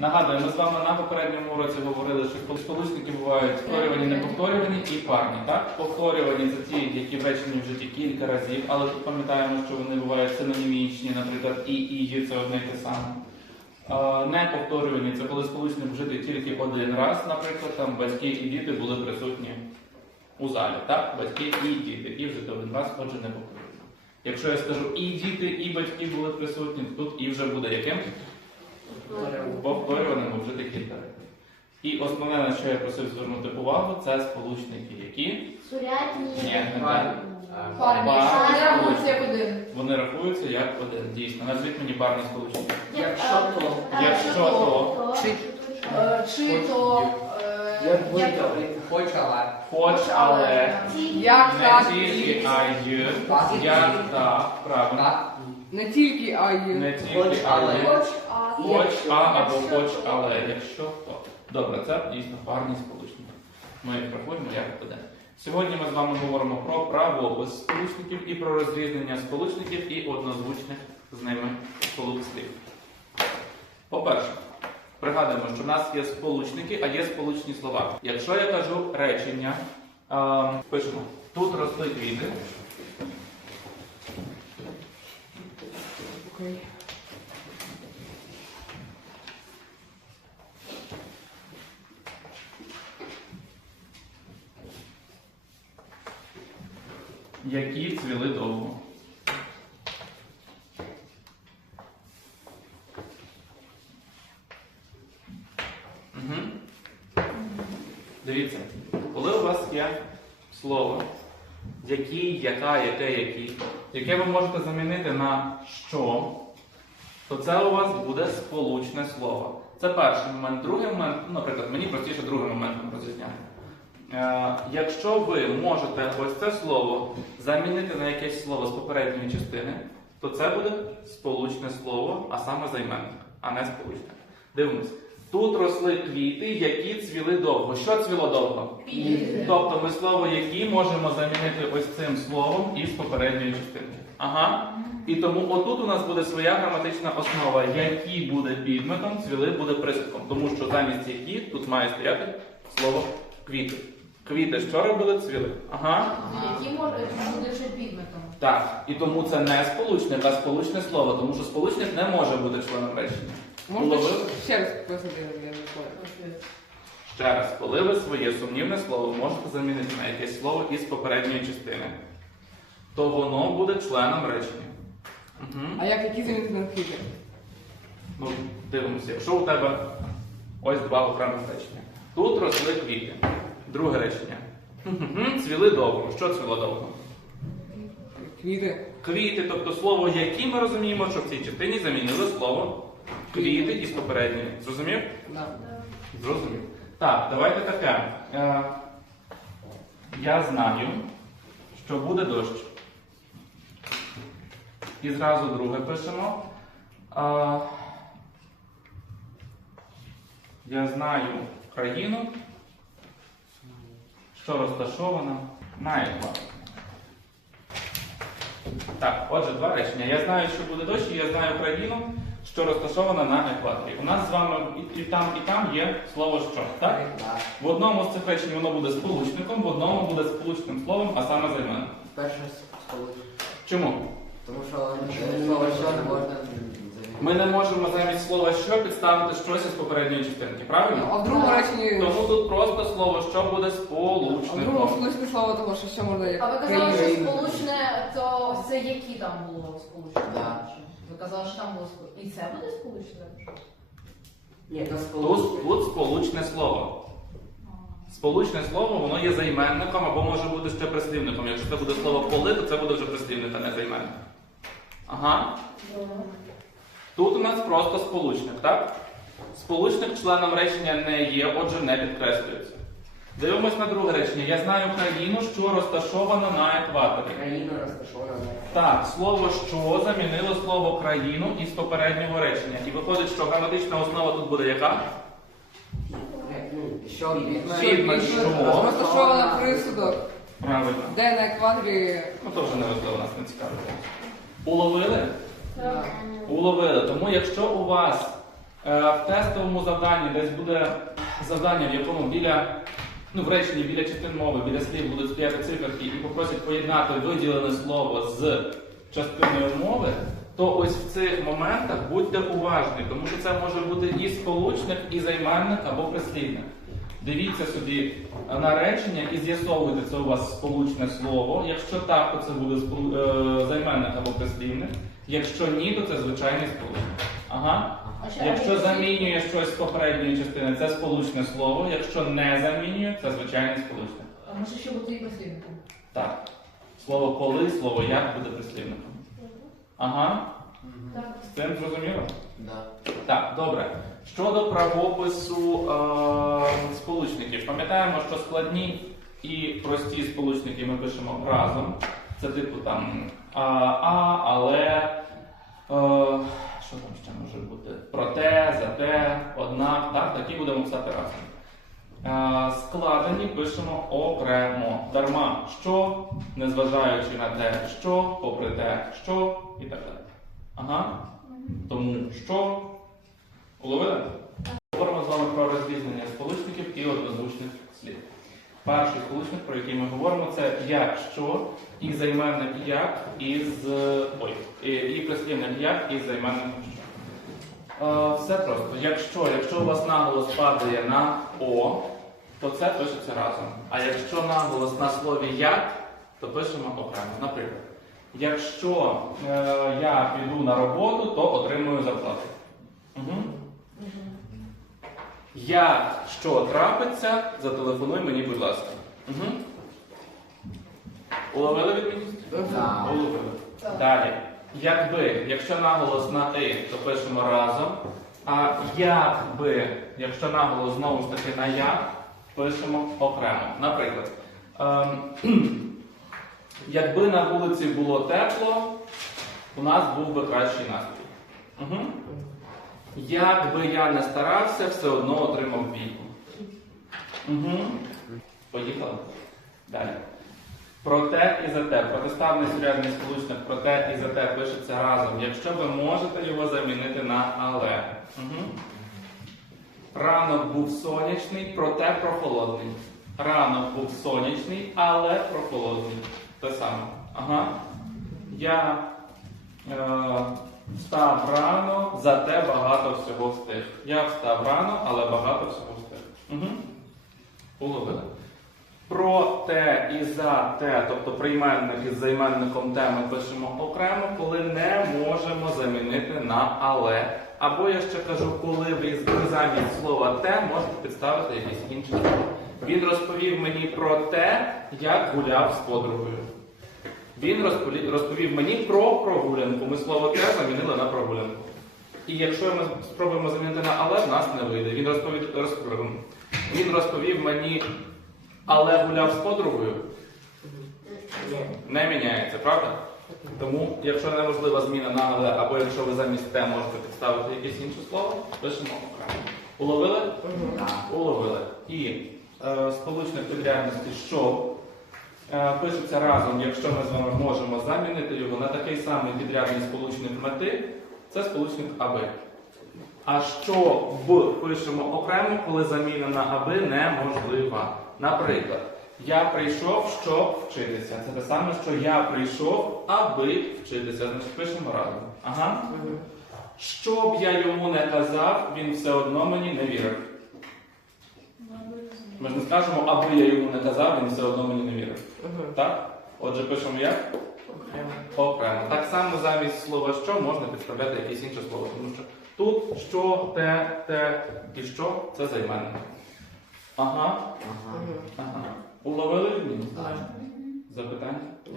Нагадую, ми з вами на попередньому уроці говорили, що сполучники бувають повторювані, неповторювані і парні. Так? Повторювані це ті, які в реченні вжиті кілька разів, але тут пам'ятаємо, що вони бувають синонімічні, наприклад, і і це одне і те саме. Неповторювані це коли сполучник вжитий тільки один раз, наприклад, там батьки і діти були присутні у залі. Так? Батьки і діти, і вжити один раз, отже, не повторювані. Якщо я скажу і діти, і батьки були присутні, тут і вже буде яким? Повторюваним вжити разів. І основне, на що я просив звернути увагу, це сполучники, які Сурятні. Ні, не так. Парні, Бар. що рахується як один. вони рахуються як один. Дійсно, назвіть мені барні сполучники. Якщо то. Якщо то. Чи. Е, Чи то е, Як хоч але. Хоч, але Як не так тільки і а й, як так, правильно. Так. Не тільки а й Не Хоч, тільки але. але. Хоч, а. Хоч, а або Якщо хоч, то. але. Якщо то. Добре, це дійсно парні сполучники. Ми їх рахуємо як один. Сьогодні ми з вами говоримо про правопис сполучників і про розрізнення сполучників і однозвучних з ними сполучників. По-перше, пригадуємо, що в нас є сполучники, а є сполучні слова. Якщо я кажу речення, е, пишемо тут росли квіти. Окей. які цвіли довго. Угу. Дивіться, коли у вас є слово, який, яка, яке, який, яке ви можете замінити на що, то це у вас буде сполучне слово. Це перший момент. Другий момент, ну, наприклад, мені простіше другим моментом розрізняти. Е, Якщо ви можете ось це слово замінити на якесь слово з попередньої частини, то це буде сполучне слово, а саме займенник, а не сполучник. Дивимось. Тут росли квіти, які цвіли довго. Що цвіло довго? Квіти. Тобто ми слово які можемо замінити ось цим словом із попередньої частини. Ага. І тому отут у нас буде своя граматична основа, які буде підметом, цвіли буде присудком. Тому що замість які тут має стояти слово квіти. Квіти що робили? Цвіли. Ага. Які бути ще підметом. Так. І тому це не сполучник, а сполучне слово, тому що сполучник не може бути членом речення. Уловили? ще раз пояснити, я не понял. Ще раз, коли ви своє сумнівне слово можете замінити на якесь слово із попередньої частини, то воно буде членом речення. Угу. А як які замінити на квіти? Ну, дивимося, якщо у тебе ось два окремих речення. Тут росли квіти. Друге речення. Хм-хм-хм, Цвіли довго. Що цвіло довго? Квіти. Квіти, тобто слово які ми розуміємо, що в цій частині замінили слово квіти із попередньої. Зрозумів? Да. Зрозумів. Так, давайте таке. Е, я знаю, що буде дощ. І зразу друге пишемо. Е, я знаю країну, що розташована на екваторі. Так, отже, два речення. Я знаю, що буде дощ, і я знаю країну, що розташована на екваторі. У нас з вами і, і там, і там є слово що. Так? В одному з цих речень воно буде сполучником, в одному буде сполучним словом, а саме займенник. Перше сполучення. Чому? Тому що е, слово що не можна. Ми не можемо замість слова що підставити щось із попередньої частинки, правильно? А в другому реченні. Тому тут просто слово що буде А в другому сполучником. сполучне слово того, що ще можна як А ви казали, що сполучне, то це які там було сполучне? Да. Ви казали, що там було сполучне. І це буде сполучне? Ні, то Тут, тут сполучне слово. Сполучне слово, воно є займенником або може бути ще прислівником. Якщо це буде слово поли, то це буде вже прислівник, а не займенник. Ага. Тут у нас просто сполучник, так? Сполучник членом речення не є, отже, не підкреслюється. Дивимось на друге речення. Я знаю країну, що розташована на екваторі. Країна розташована на Так, слово що замінило слово країну із попереднього речення. І виходить, що граматична основа тут буде яка? Ну, Що що? Розташована присудок, Правильно. де на екваторі. Ну то вже не важливо, нас не цікавить. Уловили? Уловили. Тому якщо у вас Е, В тестовому завданні десь буде завдання, в якому біля, ну в реченні біля частин мови, біля слів будуть стояти циферки і попросять поєднати виділене слово з частиною мови, то ось в цих моментах будьте уважні, тому що це може бути і сполучник, і займенник або прислівник. Дивіться собі на речення і з'ясовуйте, це у вас сполучне слово. Якщо так, то це буде е, займенник або прислівник. Якщо ні, то це звичайний сполучник. Ага. А Якщо замінює щось з попередньої частини, це сполучне слово. Якщо не замінює, це звичайний сполучник. А може ще бути і прислівником? Так. Слово коли, слово як буде прислівником. Ага. Так. З цим зрозуміло? Да. Так, добре. Щодо правопису е, сполучників, пам'ятаємо, що складні і прості сполучники ми пишемо разом. Це типу там а, а але. Е, що там ще може бути? Проте, зате, однак, так, такі будемо писати разом. Е, складені пишемо окремо. Дарма що, незважаючи на те, що, попри те, що і так далі. Ага. Тому що уловили? Говоримо з вами про розрізнення сполучників і однозвучних слів. Перший сполучник, про який ми говоримо, це як що і займенник як із ой, і, і прислівник як із займенником що. Е, все просто. Якщо, якщо у вас наголос падає на О, то це пишеться разом. А якщо наголос на слові як, то пишемо окремо. Наприклад, якщо е, я піду на роботу, то отримую зарплату. Угу. Як що трапиться, зателефонуй мені, будь ласка. Угу. Уловили відмінність? Да. Уловили. Так. Далі. Якби, якщо наголос на и, то пишемо разом. А якби, якщо наголос знову ж таки на я, пишемо окремо. Наприклад, ем, якби на вулиці було тепло, у нас був би кращий настрій. Угу. Як би я не старався, все одно отримав бійку. Угу. Поїхали. Далі. Проте і зате. Протиставний сурядний сполучник проте і зате пишеться разом, якщо ви можете його замінити на але. Угу. Ранок був сонячний, проте прохолодний. Ранок був сонячний, але прохолодний. Те саме. Ага. Я е, встав рано, зате багато всього встиг. Я встав рано, але багато всього встиг. Угу. Уловили. Про те і за те, тобто прийменник із займенником те ми пишемо окремо, коли не можемо замінити на але. Або я ще кажу, коли ви замість слова те можете підставити якесь інше слово. Він розповів мені про те, як гуляв з подругою. Він розпові- розповів мені про прогулянку. Ми слово те замінили на прогулянку. І якщо ми спробуємо замінити на але, в нас не вийде. Він розповів, розповів, він розповів мені, але гуляв з подругою. Не міняється, правда? Тому, якщо неможлива зміна на але, або якщо ви замість те можете підставити якесь інше слово, пишемо окремо. Уловили? Уловили. І е, сполучник підрядності що е, пишеться разом, якщо ми з вами можемо замінити його на такий самий підрядний сполучник мети, це сполучник аби. А що б пишемо окремо, коли заміна на аби неможлива. Наприклад, я прийшов, щоб вчитися. Це те саме, що я прийшов, аби вчитися. Значить, пишемо разом. Ага. Що б я йому не казав, він все одно мені не вірив. Ми ж не скажемо, аби я йому не казав, він все одно мені не вірив. Так? Отже, пишемо як? Окремо. Окремо. Так само замість слова що можна підставляти якесь інше слово. Тому що тут що, те, те і що це займенник. Ага. Ага. Уловили Ні. Запитання? Да.